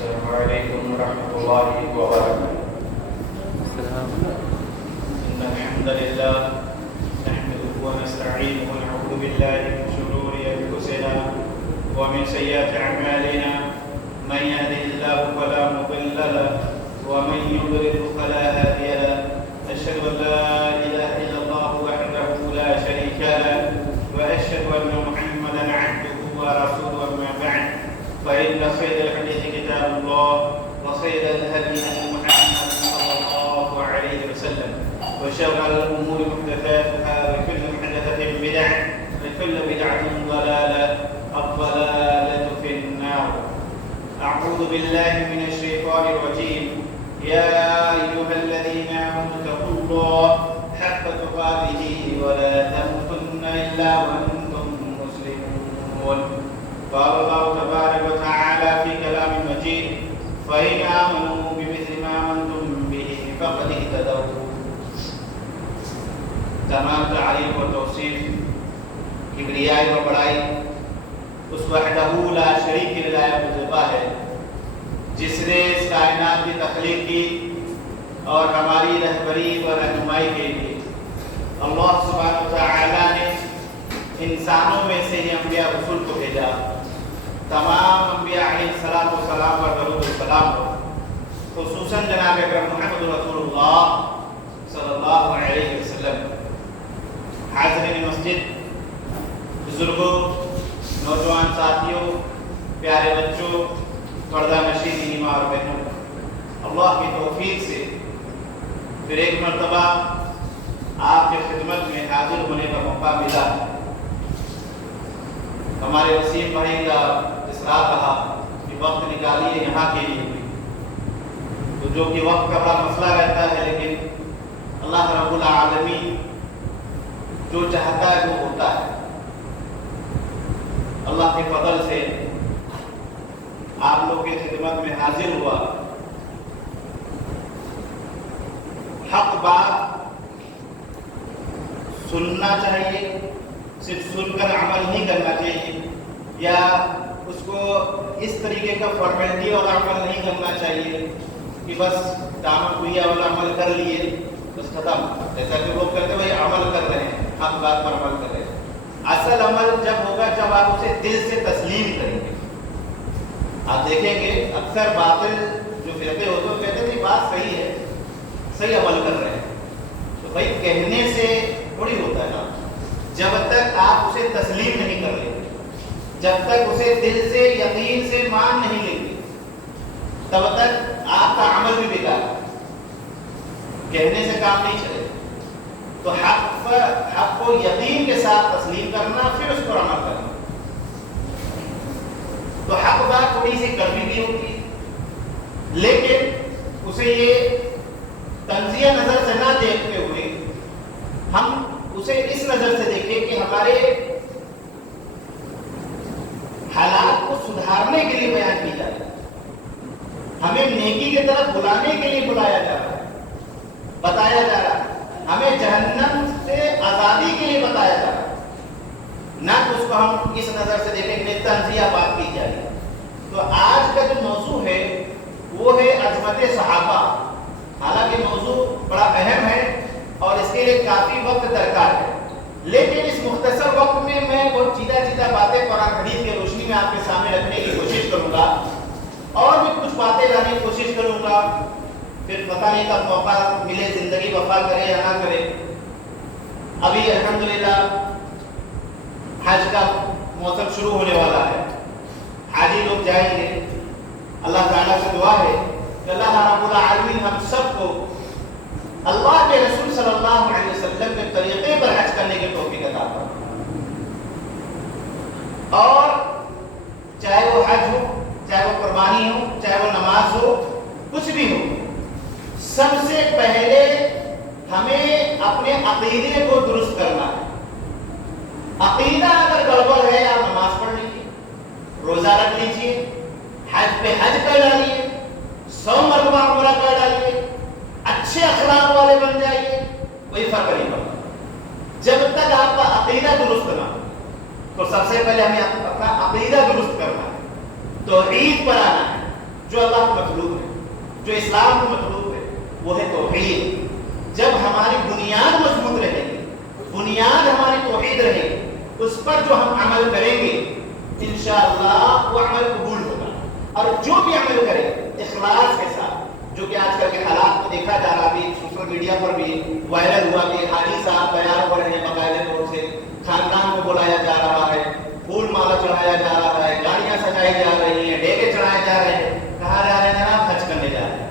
السلام عليكم ورحمة الله وبركاته. إن الحمد لله نحمده ونستعينه ونعوذ بالله من شرور أنفسنا ومن سيئات أعمالنا. من يهده الله فلا مضل له ومن يضلل فلا هادي له. أشهد أن لا إله إلا الله وحده لا شريك له وأشهد أن محمدا عبده ورسوله. أما بعد فإن خير الحديث كتاب الله وخير الهدي هدي محمد صلى الله عليه وسلم وشر الأمور محدثاتها وكل محدثة بدعة وكل بدعة ضلالة الضلالة في النار. أعوذ بالله من الشيطان الرجيم. يا أيها الذين آمنوا اتقوا الله حق تقاته ولا تموتن إلا وأنتم مسلمون. قال الله تبارك وتعالى في كلام مجيد فإن آمنوا بمثل ما آمنتم به فقد اهتدوا. تمام تعریف و توصیف کبریائی و بڑائی اس وحدہ لا شریک کے لائق مجھبہ ہے جس نے اس کائنات کی تخلیق کی اور ہماری رہبری و رہنمائی کے لیے اللہ سبحانہ وتعالی نے انسانوں میں سے ہی انبیاء رسول کو بھیجا. تمام انبیاء علیہ السلام و درود السلام ہو. خصوصاً جناب اکرم محمد رسول اللہ صلی اللہ علیہ وسلم. حاضرین مسجد، بزرگوں، نوجوان ساتھیوں، پیارے بچوں، پردہ نشین دینی ماں اور بہنوں، اللہ کی توفیق سے پھر ایک مرتبہ آپ کی خدمت میں حاضر ہونے کا موقع ملا. ہمارے وسیم بھائی کا اصرار رہا کہ وقت نکالیے یہاں کے لیے، تو جو کہ وقت کا بڑا مسئلہ رہتا ہے، لیکن اللہ رب العالمین جو چاہتا ہے وہ ہوتا ہے. اللہ کے فضل سے آپ لوگ کی خدمت میں حاضر ہوا. حق بات سننا چاہیے، صرف سن کر عمل نہیں کرنا چاہیے، یا اس کو اس طریقے کا فارمیلٹی والا عمل نہیں کرنا چاہیے کہ بس دامن گویا والا عمل کر لیے بس ختم. جیسا کہ لوگ کہتے ہیں بھائی عمل کر رہے ہیں، حق بات پر عمل کر رہے ہیں. اصل عمل جب ہوگا جب آپ اسے دل سے تسلیم کریں گے. آپ دیکھیں گے اکثر باطل جو فرقے ہوتے ہیں کہتے ہیں بات صحیح ہے، صحیح عمل کر رہے ہیں. تو بھائی کہنے سے تھوڑی ہوتا ہے نا. جب تک آپ اسے تسلیم نہیں کر لیں گے، جب تک اسے دل سے یقین سے مان نہیں لیں گے، تب تک آپ کا عمل بھی بیکار ہے. کہنے سے کام نہیں چلے. تو حق کو یقین کے ساتھ تسلیم کرنا، پھر اس پر عمل کرنا. تو حق بات تھوڑی سی کڑوی بھی ہوتی ہے، لیکن اسے یہ تنزیہ نظر سے نہ دیکھتے ہوئے ہم اسے اس نظر سے دیکھیں کہ ہمارے حالات کو سدھارنے کے لیے بیان کی جا رہی ہے، ہمیں نیکی کی طرف بلانے کے لیے بلایا جا رہا ہے، بتایا جا رہا ہے، ہمیں جہنم سے آزادی کے لیے بتایا جا رہا ہے. نہ کہ اس کو ہم اس نظر سے دیکھیں کہ تنزیہ بات کی جا رہی ہے. تو آج کا جو موضوع ہے وہ ہے عظمت صحابہ. حالانکہ موضوع بڑا اہم ہے اور اس کے لیے کافی وقت درکار ہے، لیکن اس مختصر وقت میں بہت چیدہ باتیں قرآن حدیث کی روشنی میں آپ کے سامنے رکھنے کی کوشش کروں گا، اور بھی کچھ باتیں لانے کی کوشش کروں گا. پھر پتہ نہیں کب موقع ملے، زندگی وفا کرے یا نہ کرے. ابھی الحمدللہ حج کا موسم شروع ہونے والا ہے، حاجی لوگ جائیں گے. اللہ تعالیٰ سے دعا ہے کہ اللہ رب العالمین ہم سب کو اللہ کے رسول صلی اللہ علیہ وسلم کے طریقے پر حج کرنے کی توفیق عطا فرمائے. اور چاہے وہ حج ہو، چاہے وہ قربانی ہو، چاہے وہ نماز ہو، کچھ بھی ہو، سب سے پہلے ہمیں اپنے عقیدے کو درست کرنا ہے. عقیدہ اگر گڑبڑ ہے، آپ نماز پڑھ لیجیے، روزہ رکھ لیجیے، حج پہ حج کر ڈالیے، 100 مرتبہ عمرہ کر ڈالیے، اچھے اخلاق والے بن جائیے، کوئی فرق نہیں پڑتا. جب تک آپ کا عقیدہ درست نہ ہو، تو سب سے پہلے ہمیں اپنا عقیدہ درست کرنا ہے، توحید پر آنا ہے، جو اللہ کو مطلوب ہے، جو اسلام کو مطلوب ہے، وہ ہے توحید۔ جب ہماری بنیاد مضبوط رہے گی، بنیاد ہماری توحید رہے گی، اس پر جو ہم عمل کریں گے انشاءاللہ وہ عمل قبول ہوگا۔ اور جو بھی عمل کرے اخلاص کے ساتھ، جو کہ آج کل کے حالات کو دیکھا جا رہا، بھی سوشل میڈیا پر بھی وائرل ہوا کہ حاجی صاحب بیان ہو رہے ہیں باقاعدہ طور سے، خاندان کو بلایا جا رہا ہے، پھول مالا چڑھایا جا رہا ہے، گاڑیاں سجائی جا رہی ہیں، ڈیگے چڑھائے جا رہے ہیں، کہا جا رہے ہیں جناب حج کرنے جا رہے ہیں۔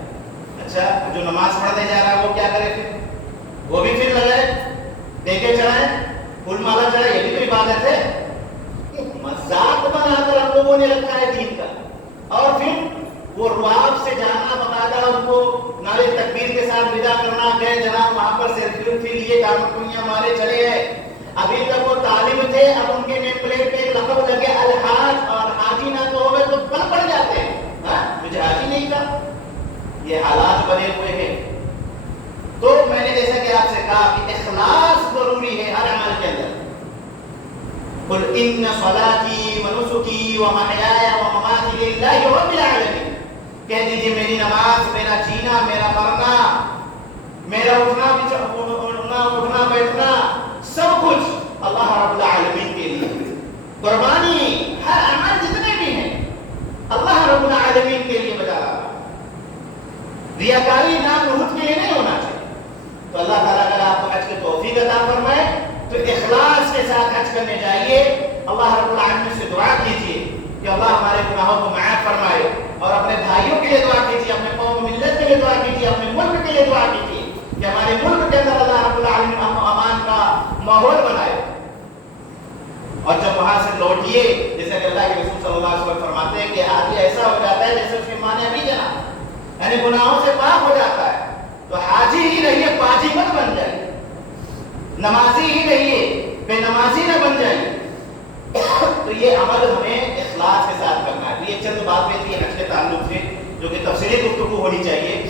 اچھا، جو نماز پڑھنے جا رہا ہے وہ کیا کرے پھر؟ وہ بھی پھر لگائے ڈیگے چڑھائے، پھول مالا چڑھائے، یہ بھی تو عبادت ہے۔ مذاق بنا کر ہم لوگوں نے رکھا ہے دین کا، اور پھر وہ رواب سے جانا، باقاعدہ ان کو نعرے تکبیر کے ساتھ ودا کرنا، گئے جناب وہاں پر سیلفی لیے، کارٹونیاں مارے چلے گئے۔ ابھی تک وہ طالب تھے، اب ان کے نیم پلیٹ پہ ایک لقب لگے الحاج، اور حاجی نہ تو ہوئے تو بن پڑ جاتے ہیں، مجھے حاجی نہیں تھا۔ یہ حالات بنے ہوئے ہیں۔ تو میں نے جیسا کہ آپ سے کہا کہ اخلاص ضروری ہے ہر عمل کے اندر۔ قل ان صلاتی ونسکی ومحیای ومماتی للہ رب العالمین، کہہ دیجئے میری نماز، میرا جینا، میرا مرنا، میرا اٹھنا بیٹھنا، سب کچھ اللہ رب العالمین کے لیے، قربانی ہر عمل جتنے بھی ہیں اللہ رب العالمین کے لیے بجا رہا۔ ریاکاری نام نہود کے لیے نہیں ہونا چاہیے۔ تو اللہ تعالیٰ اگر آپ کو حج کی توفیق عطا فرمائے تو اخلاص کے ساتھ حج کرنے جائیے، اللہ رب العالمین سے دعا کیجیے کہ اللہ ہمارے گناہوں کو معاف فرمائے، اور اپنے بھائیوں کے لیے دعا کیجیے، اپنے قوم ملت کے لیے دعا کیجیے، اپنے ملک کے لیے دعا کیجیے کہ ہمارے ملک کے اندر اللہ رب العالمین امن و امان کا ماحول بنائے۔ اور جب وہاں سے لوٹیے، جیسے کہ اللہ کے رسول صلی اللہ علیہ وسلم فرماتے ہیں کہ آدمی ایسا ہو جاتا ہے جیسے اس کی ماں نے ابھی جنا، یعنی گناہوں سے پاک ہو جاتا ہے۔ تو حاجی ہی رہیے، پاجی مت بن جائیے، نمازی ہی رہیے، بے نمازی نہ بن جائیے۔ تو یہ عمل ہمیں اخلاص کے ساتھ کرنا ہے۔ یہ چند باتیں تھی حج کے تعلق سے جو کہ تفصیلی گفتگو ہونی چاہیے۔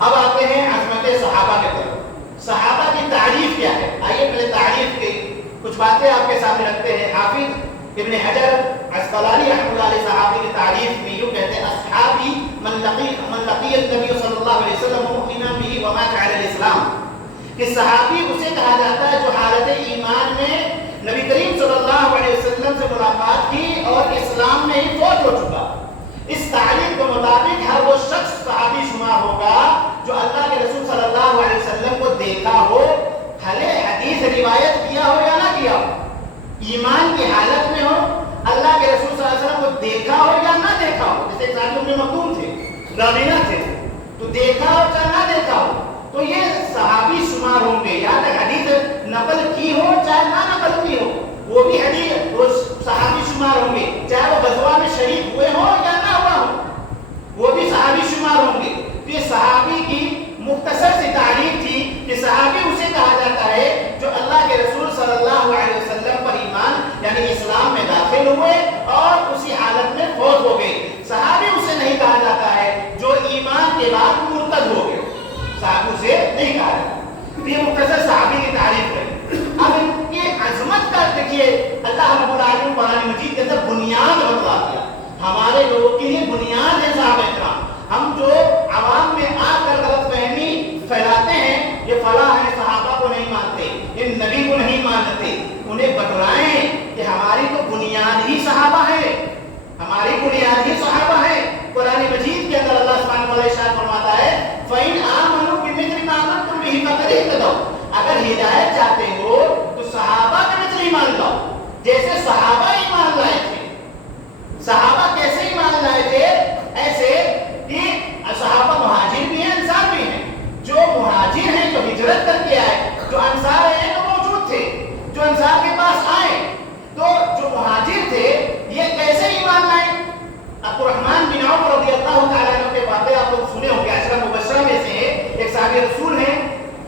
اب آتے ہیں عظمت صحابہ کے طرف۔ صحابہ کی تعریف کیا ہے؟ آئیے پہلے تعریف کی کچھ باتیں آپ کے سامنے رکھتے ہیں۔ حافظ ابن حجر عسقلانی رحمۃ اللہ علیہ صحابی کی تعریف میں یوں کہتے ہیں: اصحابی من لقی النبی صلی اللہ علیہ وسلم مؤمنا به ومات علی الاسلام، کہ صحابی اسے کہا جاتا ہے جو حالت ایمان میں نبی کریم صلی اللہ علیہ وسلم سے ملاقات کی اور اسلام میں ہی فوت ہو چکا۔ اس تعریف کے مطابق ہر وہ شخص صحابی شمار ہوگا جو اللہ کے رسول صلی اللہ علیہ وسلم کو دیکھا ہو، بھلے حدیث روایت کیا ہو یا نہ کیا ہو، ایمان کی حالت میں ہو، اللہ کے رسول صلی اللہ علیہ وسلم کو دیکھا ہو یا نہ دیکھا ہو۔ جیسے ایک صحابی ابن مکتوم تھے، رابینہ تھے، تو دیکھا ہو چاہے نہ دیکھا ہو تو یہ صحابی شمار ہوں گے، یا تک حدیث نقل کی ہو چاہے نہ نقل کی ہو، وہ بھی حدیث وہ صحابی شمار ہوں گے، چاہے وہ غزوہ میں شریک ہوئے ہوں یا نہ ہوا ہو، وہ بھی صحابی شمار ہوں گے۔ تو یہ صحابی کی مختصر سی تعریف تھی کہ صحابی اسے کہا جاتا ہے جو اللہ کے رسول صلی اللہ علیہ وسلم پر ایمان یعنی اسلام میں داخل ہوئے اور اسی حالت میں فوت ہو گئے۔ صحابی اسے نہیں کہا جاتا ہے جو ایمان کے بعد مرتد ہو گئے، صحابی اسے نہیں کہا جاتا۔ یہ مختصر صحابی کی تعریف ہے۔ اب یہ عظمت کا دیکھیے اللہ رب العالمین قرآن مجید کے اندر بنیاد بتلا دیا، ہمارے لوگوں کے لیے بنیاد ہے صحابہ کرام۔ ہم جو عوام میں آ کر غلط فہمی پھیلاتے ہیں، یہ فلاں ہے صحابہ کو نہیں مانتے، یہ نبی کو نہیں مانتے، انہیں بتلائیں کہ ہماری تو بنیاد ہی صحابہ ہے، ہماری بنیاد ہی صحابہ ہے۔ قرآن مجید کے اندر اللہ سبحانہ وتعالی ارشاد فرماتا ہے فَإِنْ آمَنُوا بِمِثْلِ مَا آمَنْتُمْ بِهِ فَقَدِ اهْتَدَوْا، اگر ہدایت چاہتے ہو تو صحابہ کے مثل ایمان لاؤ، جیسے صحابہ ایمان لائے تھے۔ صحابہ کیسے ایمان لائے تھے؟ ایسے کہ صحابہ مہاجر بھی ہیں، انصار بھی ہیں۔ جو مہاجر ہیں جو ہجرت کر کے آئے، جو انصار ہیں جو موجود تھے، جو انصار کے پاس آئے، تو جو مہاجر تھے یہ کیسے ایمان لائے؟ عبد الرحمن بن عوف رضی اللہ تعالیٰ عنہ کے واقعے آپ لوگ سنے ہوں گے، عشرہ مبشرہ میں سے ایک صحابی رسول ہیں۔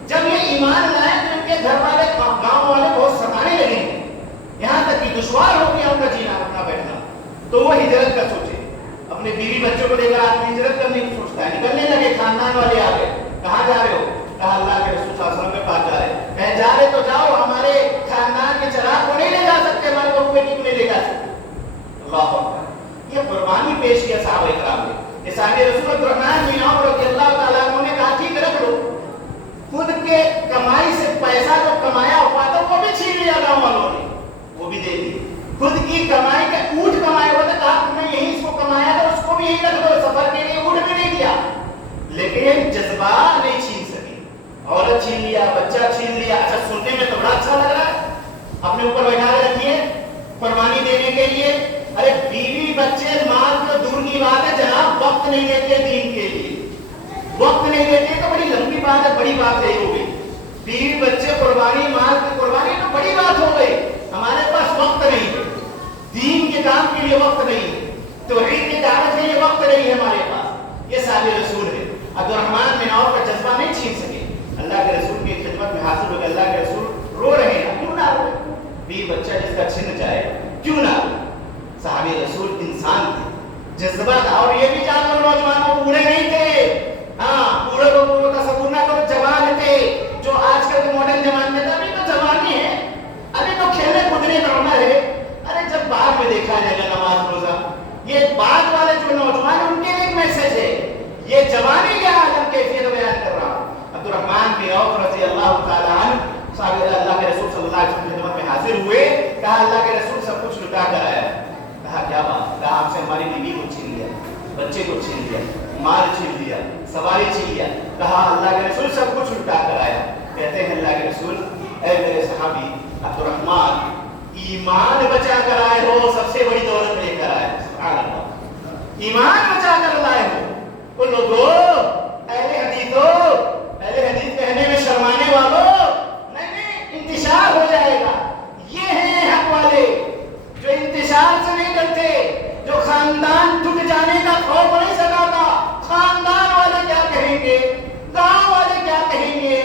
جب یہ ایمان لائے تو ان کے گھر والے گاؤں والے بہت ستانے لگے، یہاں تک کہ دشوار ہو گیا ان کا جینا اٹھنا بیٹھنا، تو وہ ہجرت کا سوچے، اپنے بیوی بچوں کو لے کر آدمی ہجرت کرنے کی سوچتا ہے۔ نکلنے لگے، خاندان والے آ گئے، کہاں جا رہے ہو؟ کہا اللہ کے رسول صلی اللہ علیہ وسلم کے پاس جا رہے ہیں۔ کہے جا رہے تو جاؤ، ہمارے خاندان کے چراغ کو نہیں لے جا سکتے، ہمارے بہو بیٹی کو نہیں لے جا سکتے۔ اللہ اکبر، یہ قربانی پیش کیا صحابہ کرام نے. یہ صحابہ رسول عبدالرحمن بن عوف رضی اللہ تعالیٰ عنہ نے کہا ٹھیک رکھ لو, خود کے کمائی سے پیسہ جو کمایا ہوا تھا وہ بھی چھین لیا گاؤں والوں نے, وہ بھی دے دی. خود کی کمائی کا اونٹ کمایا ہوا تھا, کہا تم نے یہی اس کو کمایا تھا, اس کو بھی یہی رکھ دو, سفر کے لیے اونٹ بھی نہیں دیا. لیکن جذبہ نہیں چھین سکی. عورت چھین لیا, بچہ چھین لیا. اچھا سننے میں تو بڑا اچھا لگ رہا ہے, اپنے اوپر بیٹھا کے رکھیے قربانی دینے کے لیے. ارے بیوی بچے مال تو دور کی بات ہے جناب, وقت نہیں دیتے دین کے لیے, وقت نہیں دیتے تو بڑی لمبی بات ہے, بڑی بات یہی ہو گئی. بیوی بچے قربانی, مال کی قربانی تو بڑی بات ہو گئی. ہمارے پاس وقت نہیں ہے, دین کے کام کے لیے وقت نہیں ہے, توحید کی دعوت کے لیے وقت نہیں ہے ہمارے پاس. یہ صحابہ رسول ہے. عبدالرحمن بن عوف کا جذبہ نہیں چھین سکے, اللہ کے رسول کی خدمت میں حاصل ہو گئے. اللہ کے رسول رو رہے ہیں, کیوں نہ رو, بیوی بچہ جس کا چھن جائے کیوں نہ رو. صحابہ رسول انسان تھے, جذبہ تھا. اور یہ بھی جان لو نوجوانوں بوڑھے نہیں تھے. ہاں, بوڑھے لوگوں کا تصور نہ کرو, جوان تھے جو آج کل کے ماڈرن زمانے میں. ابھی تو جوانی ہے, ابھی تو کھیلنے کودنے کا عمر ہے. ارے جب بعد میں دیکھا جائے گا نماز روزہ, یہ بعد والے جو نوجوان ہیں ان کے لیے ایک میسج ہے. یہ جوانی کے عالم کیفیت بیان کر رہا ہوں. عبدالرحمن بن عوف رضی اللہ تعالیٰ عنہ صاحب اللہ کے رسول صلی اللہ علیہ وسلم کی خدمت میں حاضر ہوئے. کہا اللہ کے رسول سب کچھ لٹا کر آیا. کہا کیا بات؟ کہا آپ سے ہماری بیوی کو چھین لیا, بچے کو چھین لیا, مال چھین لیا, سواری چھین لیا. کہا اللہ کے رسول سب کچھ لٹا کر آیا. کہتے ہیں اللہ کے رسول اے میرے صحابی عبدالرحمن, ایمان بچا کر آئے ہو, سب سے بڑی دولت لے کر آئے. سبحان اللہ, ایمان بچا کر لائے ہو. وہ لوگوں, اہل حدیثوں, اہل حدیث کہنے میں شرمانے والوں, نہیں انتشار ہو جائے گا. یہ ہیں حق والے جو انتشار سے نہیں ڈرتے, جو خاندان ٹوٹ جانے کا خوف نہیں سکاتا. خاندان والے کیا کہیں گے, گاؤں والے کیا کہیں گے,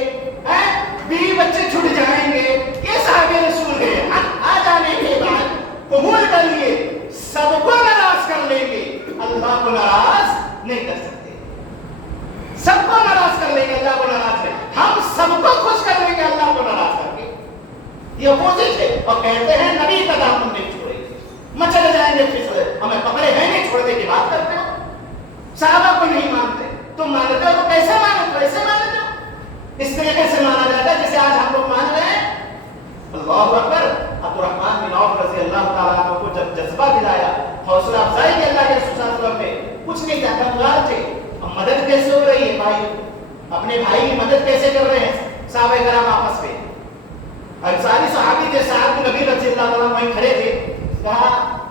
بیوی بچے چھٹ جائیں گے. یہ صحابہ رسول ہے, آ جانے کے بعد قبول کر لیے, سب کو ناراض کر لیں گے, اللہ کو ناراض نہیں کر سکتے. سب کو ناراض کر لیں گے, اللہ کو ناراض کریں. ہم سب کو خوش کر لیں گے اللہ کو ناراض کر کے. یہ اپوزٹ ہے. اور کہتے ہیں نبی کا دامن نہیں چھوڑے, مچل جائیں گے پھسلے, ہمیں پکڑے ہیں نہیں چھوڑنے کی بات کرتے ہو. صحابہ کو نہیں مانتے, تم مانتے ہو تو کیسے مانتے ہو, ایسے مانتے ہو. اس طریقے سے مانا جاتا ہے جسے آج ہم لوگ مان رہے ہیں. اللہ اکبر. عبدالرحمن بن عوف رضی اللہ تعالیٰ عنہ کو جب جذبہ دلایا, حوصلہ افزائی کی اللہ کے رسول صلی اللہ علیہ وسلم نے, کچھ نہیں کیا کنگال تھے. مدد کیسے ہو رہی ہے بھائی, اپنے بھائی کی مدد کیسے کر رہے ہیں صحابہ کرام آپس میں. انصاری صحابی تھے, صاحب نبی رضی اللہ تعالیٰ وہیں کھڑے تھے. کہا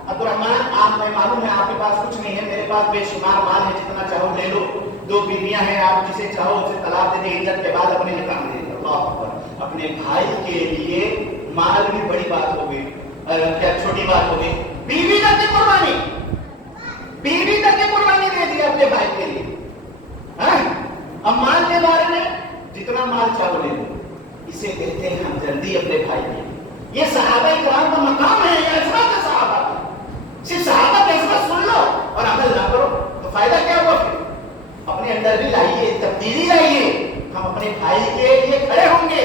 عبدالرحمن, آپ میں معلوم ہے آپ کے پاس کچھ نہیں ہے, میرے پاس بے شمار مال ہے, جتنا چاہو لے لو. 2 بیویاں ہیں, آپ جسے چاہو اسے طلاق دے دیں, عدت کے بعد اپنے نکاح دے دیں. اللہ اکبر. اپنے بھائی کے لیے مال بھی بڑی بات ہو گئی, کیا چھوٹی بات ہو گئی. بیوی تک کی قربانی, بیوی تک کی قربانی دے دی اپنے بھائی کے لیے. اب مال کے بارے میں جتنا مال چاہو لے لو, اسے کہتے ہیں ہمدردی اپنے بھائی کے. یہ صحابہ کرام کا مقام ہے, یہ عظمت ہے صحابہ کی. صرف صحابہ کی عظمت سن لو اور عمل نہ کرو تو فائدہ کیا ہوا پھر. اپنے اندر بھی لائیے, تبدیلی لائیے. ہم اپنے بھائی کے لیے کھڑے ہوں گے,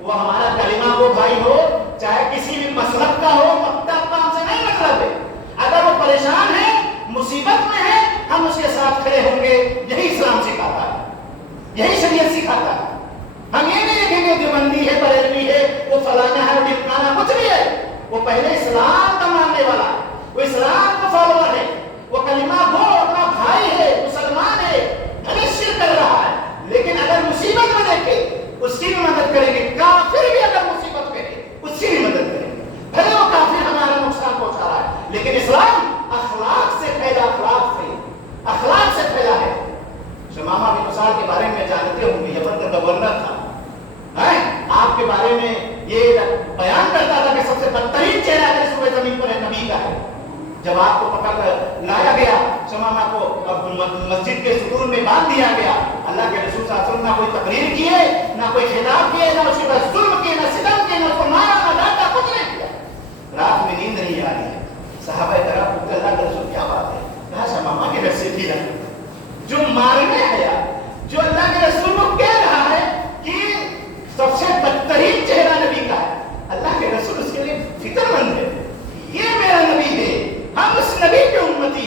وہ ہمارا کلمہ وہ بھائی ہو, چاہے کسی بھی مسلک کا ہو, مکتب کا ہم سے نہیں مطلب ہے. اگر وہ پریشان ہے, مصیبت میں ہے, ہم اس کے ساتھ کھڑے ہوں گے. یہی اسلام سکھاتا ہے, یہی شریعت سکھاتا ہے. ہم یہ نہیں دیکھیں گے دیوبندی ہے, بریلوی ہے, وہ فلانا ہے, وہ ڈمکانا, کچھ نہیں ہے. وہ پہلے اسلام کا ماننے والا ہے, وہ اسلام کا فالوور ہے, وہ کلمہ گو اپنا بھائی ہے, مسلمان ہے, بھلے شرک کر رہا ہے, لیکن اگر مصیبت میں دیکھے اس کی بھی مدد کریں گے. کافر بھی اگر مصیبت میں ہے اس کی بھی مدد کریں گے, بھلے وہ کافر ہمارا نقصان پہنچا رہا ہے, لیکن اسلام اخلاق سے پھیلا, اخلاق سے پھیلا ہے. شمامہ بن اساد کے بارے میں جانتے ہوں گے, یمن کا گورنر تھا. آپ کے بارے میں یہ بیان کرتا تھا کہ سب سے بدترین چہرہ اگر اس روئے زمین پر ہے نبی کا ہے. جب آپ کو پکڑ کر لایا گیا, شمامہ کو مسجد کے ستون میں باندھ دیا گیا, اللہ کے رسول صلی اللہ علیہ وسلم نہ کوئی تقریر کیے, نہ کوئی خطاب کیے, نہ اس کے بعد ظلم کیے, نہ ستم کیے, نہ اس کو مارا, نہ ڈانٹا, کچھ نہیں کیا. رات میں نیند نہیں آ رہی ہے. صحابہ کرام کو اللہ کے رسول کیا بات ہے, کہا شمامہ کے گھر سے تھی نا, جو مارنے آیا, جو اللہ کے رسول کو کہہ رہا ہے کہ سب سے بدترین چہرہ نبی کا ہے, اللہ کے رسول اس کے لیے فکر مند ہے. یہ میرا نبی ہے, ہم اس نبی کے امتی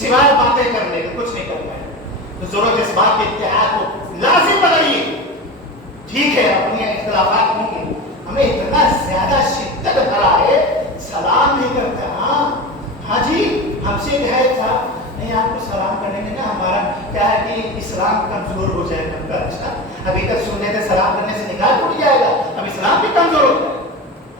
سوائے باتیں کرنے کے کچھ نہیں کرنا ہے. تو ضرورت اس بات کے اتحاد کو لازم بنائیے. ٹھیک ہے اپنے اختلافات ہوں گے, ہمیں اتنا زیادہ شدت بھرا ہے, سلام نہیں کرتا. ہاں جی ہم سے کہا تھا نہیں آپ کو سلام کرنے میں نا ہمارا کیا ہے کہ اسلام کمزور ہو جائے گا. اچھا ابھی تک سننے تھے سلام کرنے سے نکاح ٹوٹ جائے گا, اب اسلام بھی کمزور ہوتا ہے.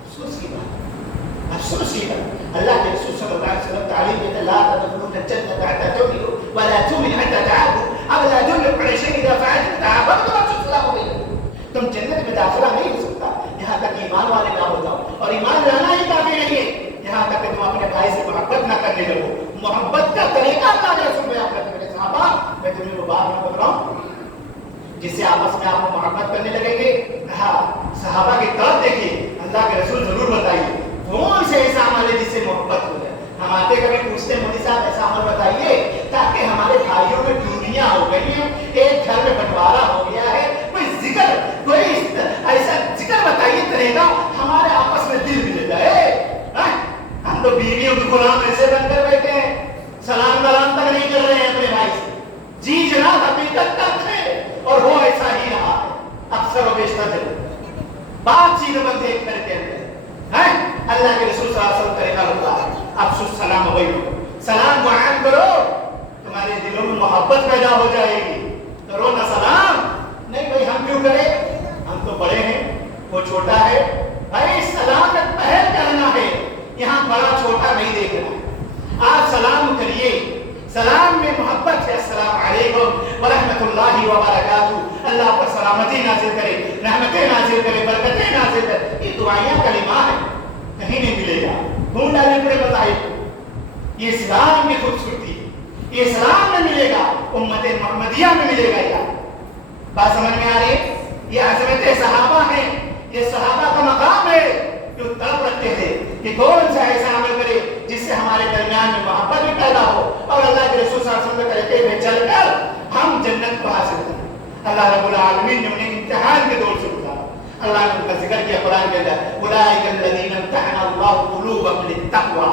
افسوس کی بات, افسوس کی بات. اللہ کے رسول صلی اللہ علیہ وسلم تعلیم دیتے لا تدخلون الجنة حتى تؤمنوا ولا تؤمنوا حتى تعافوا افلا ادلكم على شيء اذا فعلتم تعافيتم افشوا السلام بينكم. تم جنت میں داخلہ نہیں ہو سکتا یہاں تک کہ ایمان والے نہ ہو جاؤ, اور ایمان لانا ہی کافی نہیں ہے یہاں تک کہ تم اپنے بھائی سے محبت نہ کرنے لگو. محبت کا طریقہ اللہ کے رسول بیان کرتے میرے صحابہ, میں تمہیں وہ بات نہ بتا رہا ہوں جس سے آپس میں آپ کو محبت کرنے لگیں گے. کہا صحابہ کی طرف دیکھیے, اللہ کے رسول ضرور بتائیے کون سے ایسا عمل ہے جس سے محبت ہو جائے. ہم آتے کبھی پوچھتے مودی صاحب ایسا عمل بتائیے تاکہ ہمارے بھائیوں میں دوریاں ہو گئی ہیں, ایک گھر میں بنٹوارا ہو گیا ہے, کوئی ذکر کوئی ایسا ذکر بتائیے طریقہ ہمارے آپس میں دل مل جائے. ہم تو بیویوں کے غلام ایسے بن کر بیٹھے ہیں, سلام کلام تک نہیں کر رہے ہیں اپنے بھائی سے. جی جناب حقیقت تک ہے اور وہ ایسا ہی رہا ہے اکثر و بیشتر جگہ بات چیز میں دیکھ کر کے اللہ کے رسول صلی اللہ علیہ وسلم طریقہ ہوتا ہے افشوا السلام بینکم, سلام کو عام کرو, تمہارے دلوں میں محبت پیدا ہو جائے گی. کرو نہ سلام, نہیں بھائی ہم کیوں کریں, ہم تو بڑے ہیں وہ چھوٹا ہے. بھائی سلام میں پہل کرنا ہے, یہاں بڑا چھوٹا نہیں دیکھنا. آپ سلام کریے, سلام میں محبت ہے. السلام علیکم ورحمۃ اللہ وبرکاتہ, اللہ پر سلامتی نازل کرے, رحمتیں نازل کرے, برکتیں نازل کرے. یہ دعائیاں کلمات ہیں, کہیں نہیں ملے گا. ڈھونڈ ڈالے پورے بتائے یہ اسلام کی خوبصورتی ہے, یہ اسلام میں ملے گا, امت محمدیہ میں ملے گا. یہ بات سمجھ میں آ رہی ہے؟ یہ عظمت صحابہ ہیں, یہ صحابہ کا مقام ہے جو طلب رکھتے تھے کہ کون سا ایسا عمل کرے جس سے ہمارے درمیان میں محبت بھی پیدا ہو اور اللہ کے رسول صلی اللہ علیہ وسلم کے طریقے میں چل کر ہم جنت کو حاصل کریں. اللہ رب العالمین نے انہیں امتحان کے دور سے گزارا. اللہ نے ان کا ذکر کیا قرآن کے اندر, اولئک الذین امتحن اللہ قلوبهم للتقوی.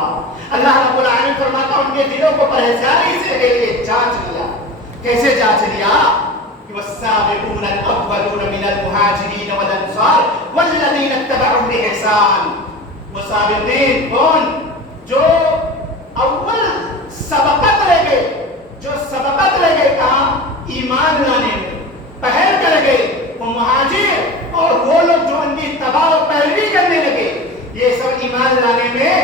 اللہ رب العالمین فرماتا ان کے دلوں کو پرہیزگاری سے جانچ لیا. کیسے جانچ لیا؟ والسابقون الاولون من المهاجرین والانصار والذین اتبعوهم بإحسان. وہ سابقین کون؟ جو اول سبقت لے گئے, جو سبقت لے گئے کہاں؟ ایمان لانے میں پہل کر گئے. وہ مہاجر اور وہ لوگ جو ان کی اتباع و پیروی کرنے لگے, یہ سب ایمان لانے میں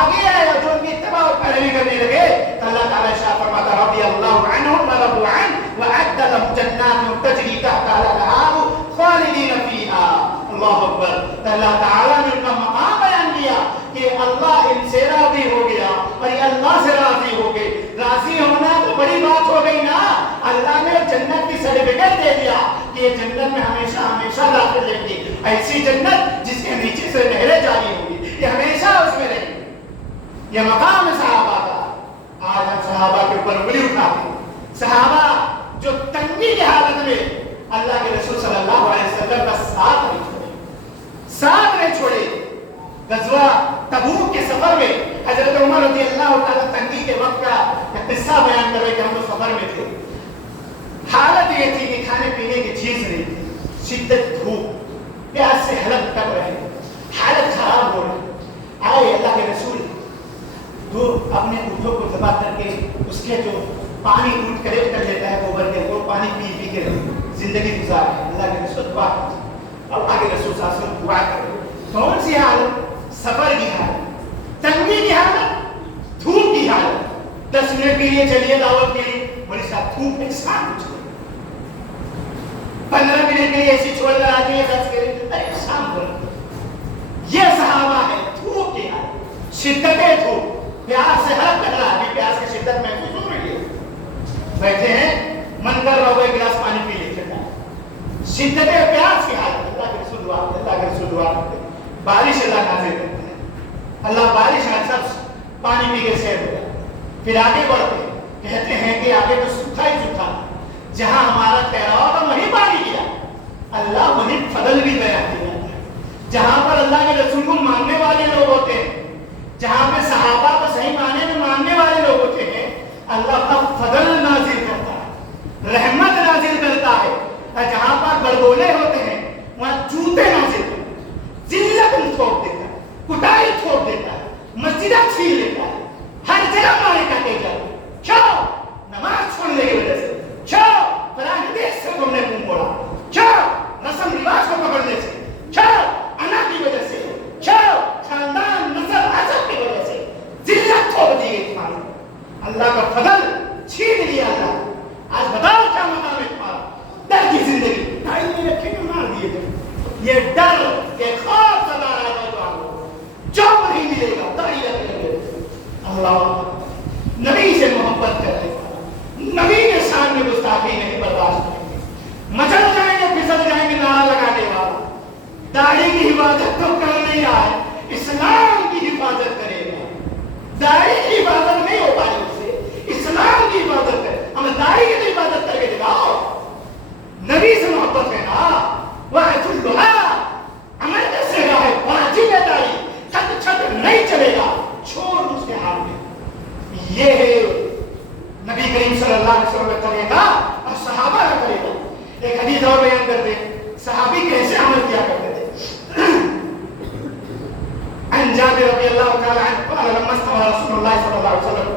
آگے آئے اور جو ان کی اتباع و پیروی کرنے لگے تو اللہ تعالیٰ شاہ فرماتا رضی اللہ عنہم ورضوا عنہ وأعد لهم جنات تجری تحتها الأنہار خالدین فیہا. اللہ اکبر. تو اللہ تعالیٰ نے ان کا مقام بیان کیا کہ اللہ ان سے راضی ہو گیا اور یہ اللہ سے راضی ہو گئے. راضی ہونا تو بڑی بات ہو گئی نا. اللہ نے جنت کی سرٹیفکیٹ دے دیا کہ یہ جنت میں ہمیشہ ہمیشہ داخل رہیں گی. ایسی جنت جس کے نیچے سے نہریں جاری ہوں گی, یہ ہمیشہ اس میں رہیں گی. یہ مقام ہے صحابہ کا. آج ہم صحابہ کے اوپر انگلی اٹھاتے ہیں. صحابہ جو تنگی کی حالت میں اللہ کے رسول صلی اللہ علیہ وسلم کا ساتھ نہیں چھوڑے, ساتھ نہیں چھوڑے. غزوہ تبوک کے سفر میں حضرت عمر رضی اللہ تعالیٰ تنگی کے وقت کا قصہ بیان کر رہے کہ ہم تو سفر میں تھے. حالت یہ تھی کہ کھانے پینے کی چیز نہیں تھی, شدت دھوپ, پیاس سے حلق کر رہے, حالت خراب ہو رہی. آئے اللہ کے رسول جو اپنے اونٹوں کو ذبح کر کے اس کے جو پانی اونٹ کلیکٹ کر لیتا ہے گوبر کے, وہ پانی پی پی کے زندگی گزارے. اللہ کے رسول دعا کرتے, اور اللہ کے رسول صلی اللہ علیہ وسلم دعا کرتے. کون سی حالت؟ سفر کی حالت, تنگی کی حالت, دھوپ کی حالت. 10 منٹ کے لیے چلیے دعوت کے لیے, بڑی صاحب دھوپ ایک ساتھ کچھ 15 منٹ کے لیے ایسی چھوڑ کر آتی ہے 10 کے لیے, ارے شام کو. یہ صحابہ ہے دھوپ کی حالت, شدت دھوپ, پیاس سے ہر کٹرا بھی پیاس کی شدت محسوس ہو رہی ہے. بیٹھے ہیں, من کر رہا ہو ایک گلاس پانی پی لے, شدت پیاس کی حالت. اللہ کے رسول دعا کرتے, اللہ کے رسول دعا کرتے. بارش اللہ نازل کرتے ہیں, اللہ بارش ہے, سب پانی پی کے سیر ہو جائے. پھر آگے بڑھتے ہیں, کہتے ہیں کہ آگے تو سوکھا ہی سوکھا, جہاں ہمارا ٹھہراؤ تھا وہیں پانی گیا. اللہ وہیں فضل بھی بیان کیا. جہاں پر اللہ کے رسول کو ماننے والے لوگ ہوتے ہیں, جہاں پہ صحابہ کو صحیح معنی میں ماننے والے لوگ ہوتے ہیں, اللہ کا فضل نازل کرتا ہے، رحمت نازل کرتا ہے، اور جہاں پر بڑبولے ہوتے ہیں وہاں جوتے نازل کرتا ہے، ذلت تھوپ دیتا ہے، کٹائی تھوپ دیتا ہے، مسجدیں چھین لیتا ہے، ہر جگہ مارے کاٹے جاتے ہیں۔ کیوں؟ نماز چھوڑنے کی وجہ سے، کیوں؟ قرآن حدیث سے تم نے منہ موڑا، کیوں؟ رسم رواج کو پکڑنے سے، کیوں؟ انا کی وجہ سے، کیوں؟ خاندان نسل عصب کی وجہ سے ذلت تھوپ دی گئی تمہاری، اللہ کا فضل چھین لیا اللہ۔ آج بتاؤ کیا مقام ہے تمہارا؟ ڈر کی زندگی، ڈھائی مہینے کیوں مار دیے تھے؟ یہ ڈر، یہ خوف ستا رہا ہے نوجوانوں کو، جاب نہیں ملے گا، داڑھی رکھنے لگے۔ اللہ نبی سے محبت کرنے والا، نبی کے سامنے گستاخی نہیں برداشت کریں گے، مچل جائیں گے پھسل جائیں گے نعرہ لگانے والا، داڑھی کی حفاظت تو کر نہیں رہا ہے، اسلام کی حفاظت کرے گا۔ داڑھی کی حفاظت نہیں ہو پائے اس سے، اسلام کی حفاظت ہے، ہمیں داڑھی کی تو حفاظت کر کے دکھاؤ۔ نبی سے محبت ہے نا، واجب الدعاء عمل کیسے گا ہے، واجب ہے داڑھی، چھت چھت نہیں چلے گا، چھوڑ اس کے ہاتھ میں۔ یہ ہے نبی کریم صلی اللہ علیہ وسلم کا طریقہ اور صحابہ کا طریقہ۔ ایک حدیث اور بیان کرتے صحابی کیسے عمل کیا کرتے تھے۔ عن جابر رضی اللہ تعالی عنہ قال لما استوى رسول الله صلى الله عليه وسلم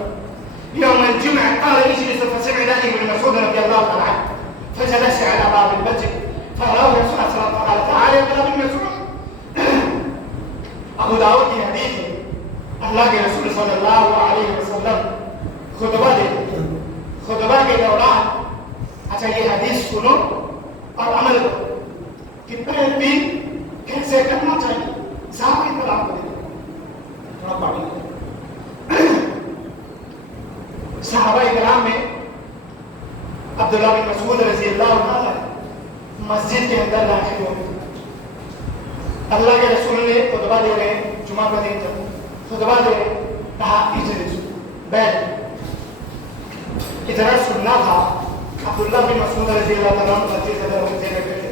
يوم الجمعة قال اجلس فسمع ذلك ابن مسعود رضي الله تعالى عنه فجلس على باب المسجد فرأى رسول الله صلى الله عليه وسلم تعالى يا ابن مسعود۔ ابو داؤد کی حدیث ہے، اللہ کے رسول صلی اللہ علیہ وسلم خطبہ دیتے، خطبہ کے دوران اچھا یہ حدیث سنو اور عمل کرو کہ پہلے دن کیسے کرنا چاہیے، صحابہ اطلاع کو دیتے تھوڑا پانی صحابہ اکرام میں عبداللہ بن مسعود رضی اللہ عنہ مسجد کے اندر داخل ہوئے، اللہ کے رسول نے خطبہ دے رہے ہیں، جمعہ کا دن تھا، خطبہ دے رہے ہیں، کہا اجلسوا بیٹھ، ادھر سننا تھا۔ عبداللہ بن مسعود رضی اللہ تعالیٰ عنہ مسجد کے اندر ہوتے رہتے تھے،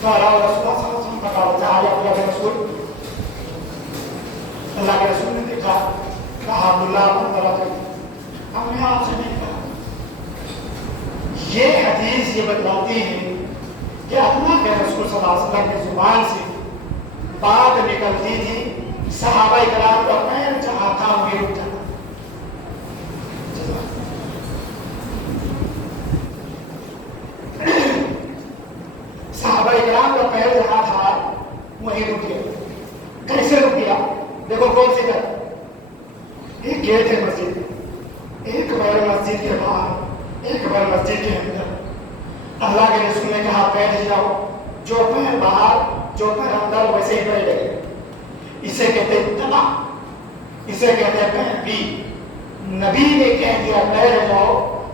فرأى رسول اللہ صلی اللہ علیہ وسلم فقال تعالى عبداللہ بن مسعود، اللہ کے رسول نے دیکھا، کہا عبداللہ اندر آتے، ہم نے آپ سے نہیں کہا۔ یہ حدیث یہ بتلاتی ہے کہ اللہ کے رسول صلی اللہ علیہ وسلم کی زبان سے بات نکلتی تھی، صحابہ کرام کا پیر جہاں تھا وہیں رک جاتا۔ صحابہ کرام کا پیر جہاں تھا وہیں رک گیا۔ کیسے رک گیا؟ دیکھو کون سی طرح، ایک گیٹ ہے مسجد، ایک بیر مسجد کے باہر، ایک بیر مسجد کے اندر۔ اللہ کے رسول نے کہا بیٹھ جاؤ، جو پیر باہر جو پیر اندر ویسے ہی بیٹھ گئے۔ اسے کہتے ہیں تبا، اسے کہتے ہیں پیر بھی۔ نبی نے کہہ دیا بیٹھ جاؤ،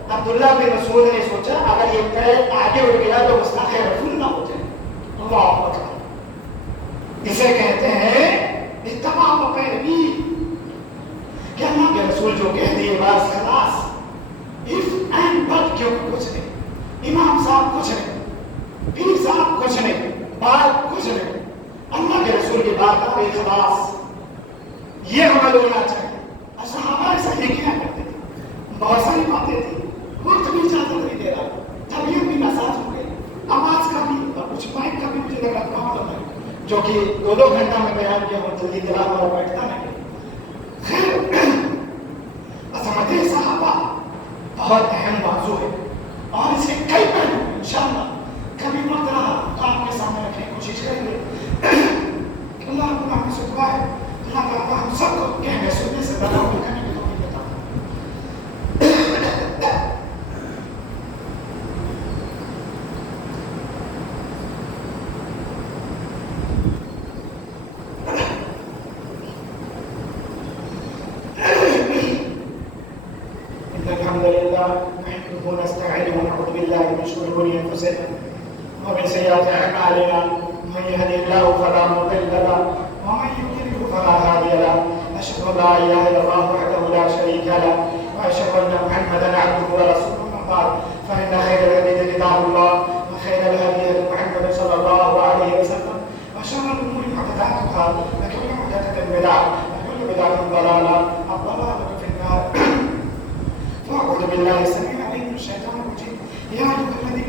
عبداللہ بن مسعود نے سوچا اگر یہ پیر آگے اٹھ گیا تو گستاخ رسول نہ ہو جائے، اللہ اکبر۔ اسے کہتے ہیں اتباع و پیروی، کہ اللہ کے رسول جو کہہ دیے بس خلاص، اف اینڈ بٹ کیوں کچھ نہیں، امام صاحب کچھ نہیں، پیر صاحب کچھ نہیں، بات کچھ نہیں، اللہ کے رسول کی بات آ گئی خلاص، یہ عمل ہونا چاہیے۔ صحابہ ایسا ہی کیا کرتے تھے، بہت ساری باتیں تھیں، وقت بھی اجازت نہیں دے رہا، طبیعت بھی ناساز ہو گئی، آواز کا بھی اور کچھ مائک کا بھی مجھے لگ رہا تھا جو کہ 2 گھنٹہ میں بیان کیا اور جلدی دلا ہوا بیٹھتا نہیں۔ خیر عظمت صحابہ بہت اہم موضوع ہے اور اسے کئی پہلو انشاءاللہ کبھی وقت رہا تو آپ کے سامنے رکھنے کی کوشش کریں گے۔ اللہ رب العالمین سے دعا ہے اللہ تعالیٰ ہم سب کو کہنے سننے سے بنا ہوئے کرنے کی توفیق عطا الحمد لله نحمده ونستعينه ونعوذ بالله من شرور انفسنا ومن سيئات اعمالنا من يهده الله فلا مضل له ومن يضلل فلا هادي له اشهد ان لا اله الا الله وحده لا شريك له واشهد ان محمدا عبده ورسوله اما بعد فان خير الحديث كتاب الله وخير الهدي هدي محمد صلى الله عليه وسلم وشر الامور محدثاتها وكل محدثه بدعه وكل بدعه ضلاله الضلاله في النار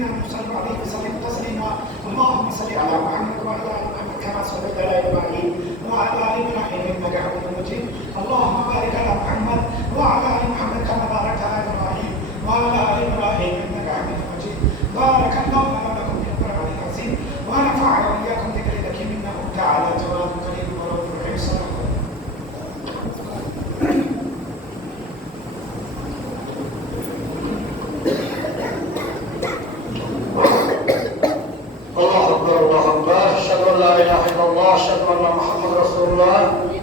إنا نصلي عليه وسلم تسليما اللهم صل على محمد وعلى آل محمد كما صليت على إبراهيم وعلى آل إبراهيم إنك حميد مجيد اللهم بارك على محمد وعلى آل محمد كما باركت على إبراهيم وعلى آل إبراهيم إنك حميد مجيد بارك الله لكم في القرآن العظيم ونفعنا وإياكم بذكر الحكيم إنه تعالى جواد كريم ورب رحيم صلى الله عليه وسلم. الله أكبر الله أكبر أشهد أن لا إله إلا الله أشهد أن محمد رسول الله